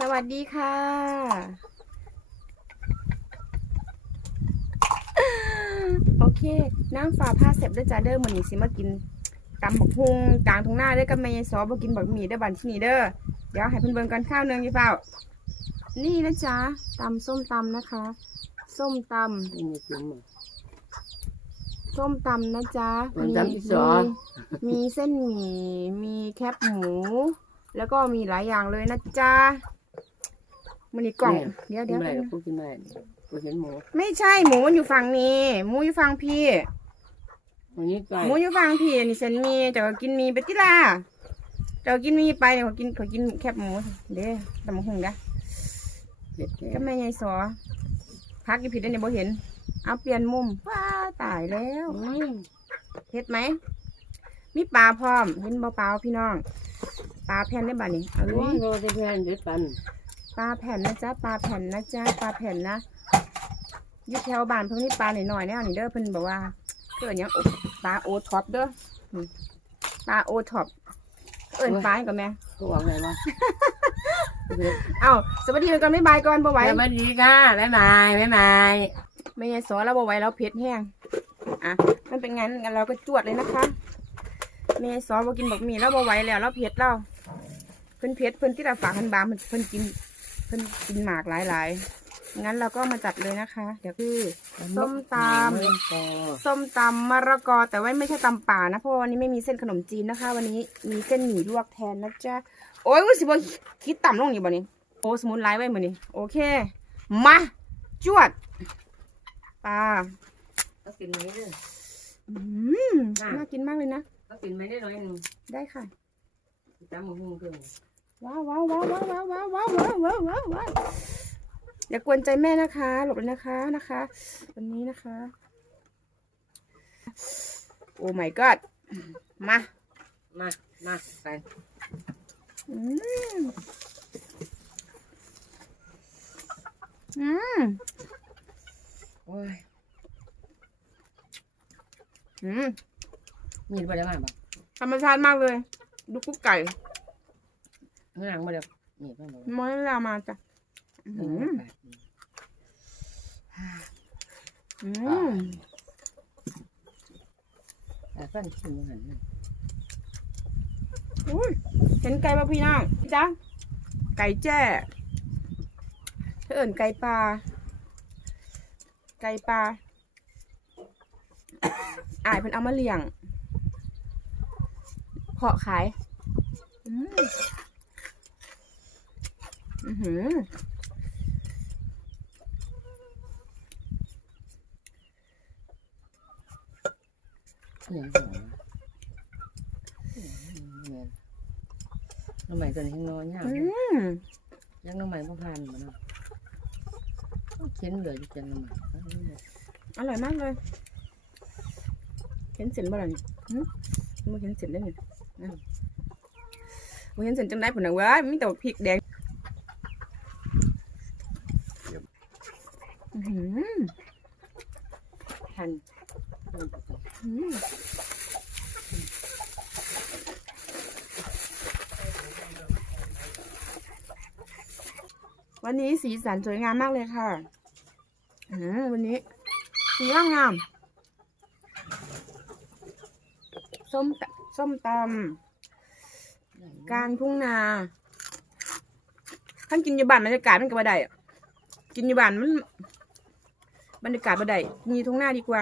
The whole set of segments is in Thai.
สวัสดีค่ะ โอเคนั่งฝ่าผ้าเสร็จด้วยจ้าเด้อมันนี้สิมากินตำบักฮุงกลางทุ่งหน้าเด้อกับแม่ยายซอบ่กินบักหมี่เด้อบันที่นี่เด้อเดี๋ยวให้เพิ่นเบิ่งกันข้าวหนึงยี่เฝ้านี่นะจ๊ะตำส้มตำนะคะ ส้มตำนี่มีจุ่มอะส้มตำนะจ๊ะส้มตำอีสานมีมีเส้นหมี่มีแคบหมู แล้วก็มีหลายอย่างเลยนะจ๊ะ มันนี่กล่อง เดี๋ยวกิเดี๋นยวไม่ได้กูกินไม่ได้กูเห็นหมูไม่ใช่หมูมันอยู่ฝั่งนี้หมูอยู่ฝั่งพี่อันนี้ไก่หมูอยู่ฝั่งพี่อันนี่เส้นหมีแต่ก็กินหมีไปติล่ะแต่ก็กินหมีไปเนี่ยเขากินเขากินแคบหมูเด้ตำบักหุ่งเด้อเผ็ดแท้ก็แม่ยายสอพักอีผิดได้เนี่ยบ่เห็น เอาเปลี่ยนมุมว้าตายแล้วอืมเฮ็ดไหมมีปลาพร้อมเห็นบ่ปลาพี่น้องปลาแผ่นได้บ่นี่เอาอันลุนี้ยเราจะแพนเด็ดปัน ปลาแผ่นนะจ๊ะปลาแผ่นนะจ๊ะปลาแผ่นนะอยุดแถวบ้านเพิ่นนี่ปลาหน่อยๆแน่นี่เด้อเพิ่นบอกว่าเกิดหยังอบปลาโอท็อปเด้ออืมปลาโอท็อปเอิ้นปลาให้ก่อนแม่กูบอกไงวะเผ็ดเอ้าสวัสดีก่อนบ๊ายบายก่อนบ่ไหวสวัสดีค่ะบ๊ายบายบ๊ายบายไม่ใช่สอนเราบ่ไหวเราเผ็ดแห้งอะมันเป็นงั้นงั้นเราก็จวดเลยนะคะไม่ใช่สอนบ่กินบักหมี่แล้วบ่ไหวแล้วเราเผ็ดเราเพิ่นเผ็ดเพิ่นที่เราฝากเพิ่นบางเพิ่นเพิ่นกิน เพิ่นกินหมากหลายๆ งั้นเราก็มาจัดเลยนะคะ เดี๋ยวคือส้มตำส้มตส้มตำมะระกอ แต่ว่าไม่ใช่ตำป่านะเพราะว่าวันนี้ไม่มีเส้นขนมจีนนะคะ วันนี้มีเส้นหมี่ลวกแทนนะจ๊ะ โอ้ยว่าสิบ่คิดต่ำลงนี่บ่นี่โอ้สมุนไพรไว้มื้อนี้โอเค มาจวดปลาำก็กินไหมเด้ออืมน่ะน่ากินมากเลยนะก็กินไม่ได้น้อยหนึงได้ค่ะจำหมูหุ้งเครื่อง ว้าวว้าวว้าวว้าวว้าวว้าวว้าวว้าวว้าวว้าวว้าวอย่ากวนใจแม่นะคะ หลบเลยนะคะนะคะ วันนี้นะคะ โอ้ my god มา มา มาไปอืมอืมโอ้ยอืมมีดไปได้ากบ่ธรรมชาติมากเลย ดูกุ๊กไก่ ข้างหลังมาเดี๋ยวมีดไปบ่มอยเวลามาจ้ะอือืมมอืมแต่ฟันกินอยังไงนะอุ้ยเห็นไก่ป่ะพี่น้องจ๊ะไก่แจ้เธอเอิ่นไก่ปลาไก่ปลาอายเพิ่นเอามาเลี้ยงเพาะขายอืม อือหืออยังไงน้องใหม่ตัวนี้ยังนอนยากอืมยังน้องใหม่พ่ผ่านมาเนาะเข็นเหลืออยู่จังน้องใหม่อร่อยมากเลยเห็นเส้นบ่ล่ะนี่หึมันเห็นเส้นได้นี่อืมบ่เห็นเส้นจังได้ผุนนะเว้ยมีแต่พริกแดงอือ หันวันนี้สีสันสวยงามมากเลยค่ะอืมวันนี้ สีงามงามส้มส้มตำกลางทุ่งนาท่านกินอยู่บ้านบรรยากาศมันก็บ่ได้กินอยู่บ้านมัน บรรยากาศบ่ได้มีทุ่งนาดีกว่า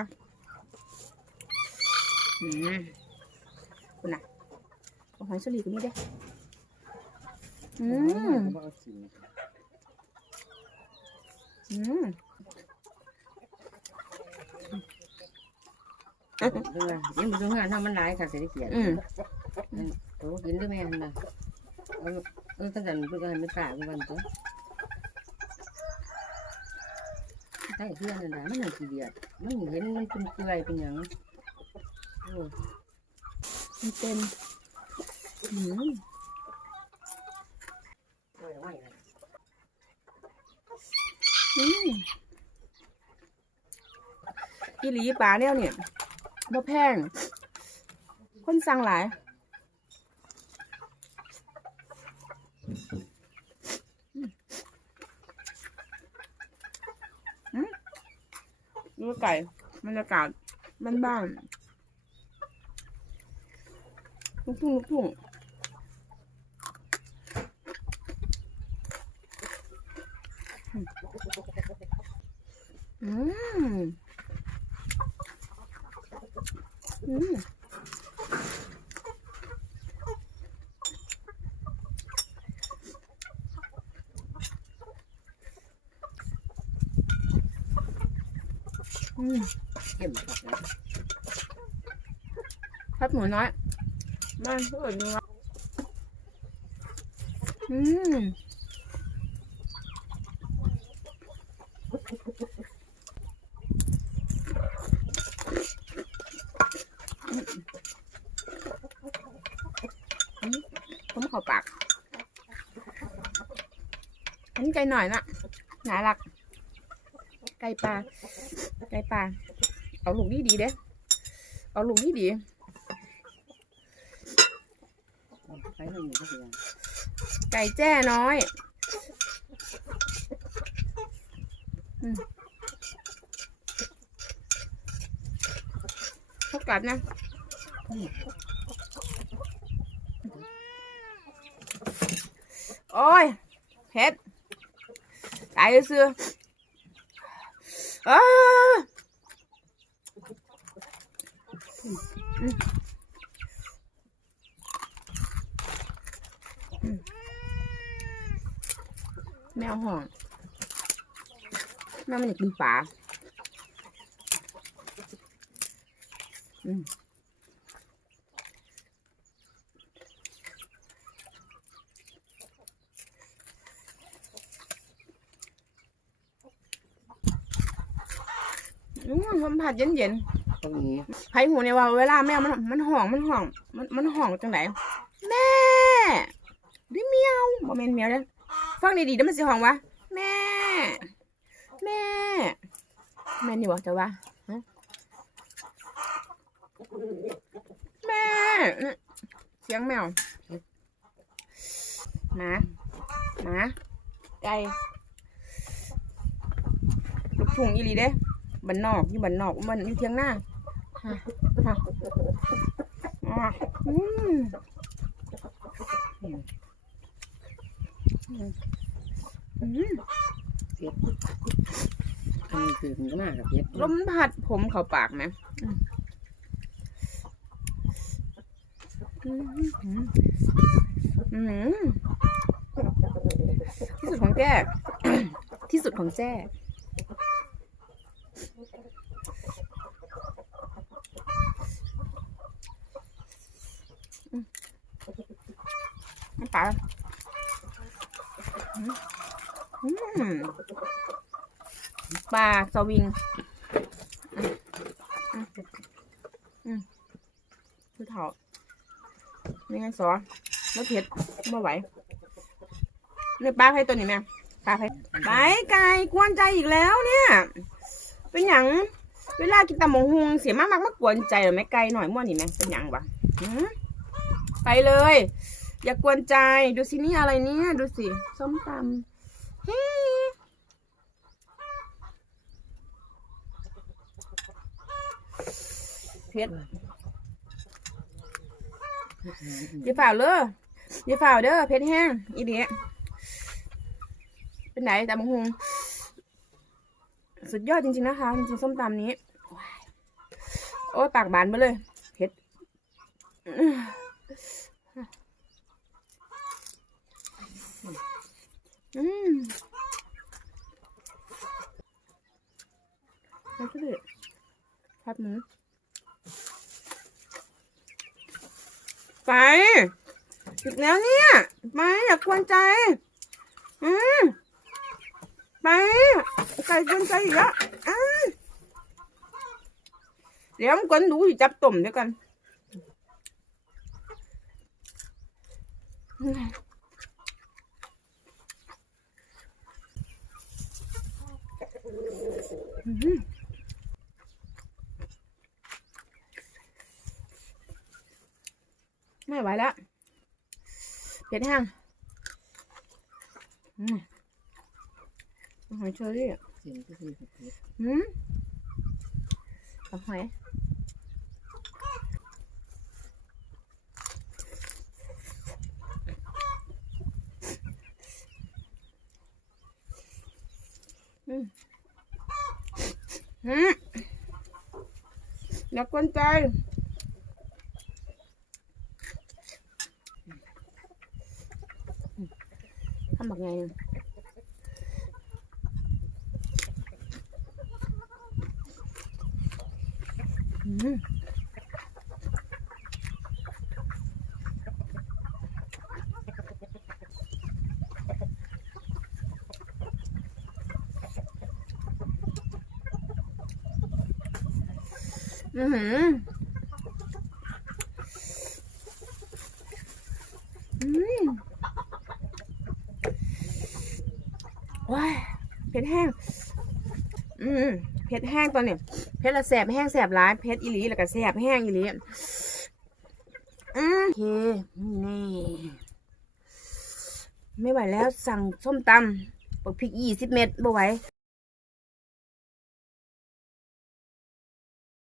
อืมคุณน่ะเอาหอยสลีกันนี่เด้ออืมอืมเออยังบ่ถึงงานทำมันหลายค่ะเศรษฐกิจอืมโอ้กินด้วยแม่นนะเออเออตั้งแต่เพื่อนไม่กล้ากันตัว ใช่เพื่อนนั่นแหละมันหนึ่งทีเดียวมันเห็นมันเป็นเกลือเป็นอย่างโอ้มันเป็นอืมอืมอีหลีปลาเนี่ยเนี่ยบ่แพง คนสั่งหลาย อืม ดู ไก่บรรยากาศบ้านบ้านๆลูกทุ่งลูกทุ่งอืมอืมอืม เข้มครับนะ พัดหมูน้อยบ้านเพื่อนดูว่าอืมอืมผมขอปากอันนี้ไก่หน่อยนะน่ารัก ไก่ปลา ไก่ปลา เอาลูกดีดีเด้ เอาลูกดีดี เอาใช้หนึ่งก็คือ ไก่แจ้น้อยอืมเขกัดนะโอ้ยเผ็ดตายซื้ออ้าอืมอืม แมวห่องแมวมันอยากกินปลาอืมอืมสัมผัสเย็นเย็นตรงนี้ๆไผหูเนี่ยว่า เวลาแมวมันมันห่องมันห่อง มันมันห่องจังไหนแม่ดิเมียวบ่แม่นเมียวเด้อ ฟังดีๆเดี๋ยวมันสิห่องวะแม่ แม่ แม่นี่บอกจะว่าฮะแม่เชียเสียงแมวหมาหมาไก่ลูกทุ่งอีหลีเด้บันนอกอยู่บันนอกมันอยู่เทียงหน้าฮะฮะอืม อืมอืมอันนี้คือมันก็มากกับเพชรลมพัดผมเข้าปากนะอืมอืมอืมอืมที่สุดของแจ้ที่สุดของแจ้อืมน้ำปลา ปลาสวิงคือเถาไม่งั้นซอแล้วเผ็ดไม่ไหวเนี่ยปลาไผ่ตัวนี้แม่ปลาไผ่ไปไก่กวนใจอีกแล้วเนี่ย เป็นหยังเวลากินตำหมงฮงเสียมากมากมากกวนใจหรือแม่ไก่หน่อยม่วนนี่แม่เป็นหยังวะไปเลย อย่ากวนใจ ดูสินี่อะไรเนี่ย ดูสิ ส้มตำเฮ้เผ็ดอย่าฝ่าเลยอย่าฝ่าเด้อเพชรแห้งอีเดียเป็นไหนตำบักฮงสุดยอดจริงๆนะคะ จริงๆส้มตำนี้ โอ้ยปากบานไปเลยเผ็ด อืมไปก็เลยพับมือไปอีกแล้วเนี่ยไปอย่ากวนใจ อืมไปไก่กวนใจอีกแล้วอืมเดี๋ยวมันกวนดูอยู่จับตุ่มเดียกันอืมอืม ไม่ไหวแล้วเผ็ดแห้งอืมหอยเชอรี่เสียงก็คือกับเพชรอืมกับหอยอืม อืมอย่ากวนใจทำแบบไงเนี่ย อืมอือหืออืมว้ายเผ็ดแห้ง อืมเผ็ดแห้งตอนนี้เผ็ดละแสบแห้งแสบร้ายเผ็ดอีหลีแล้วก็แสบแห้งอีหลีอืมโอเคนี่ไม่ไหวแล้วสั่งส้มตำปักพริกยี่สิบเม็ดบ่ไหว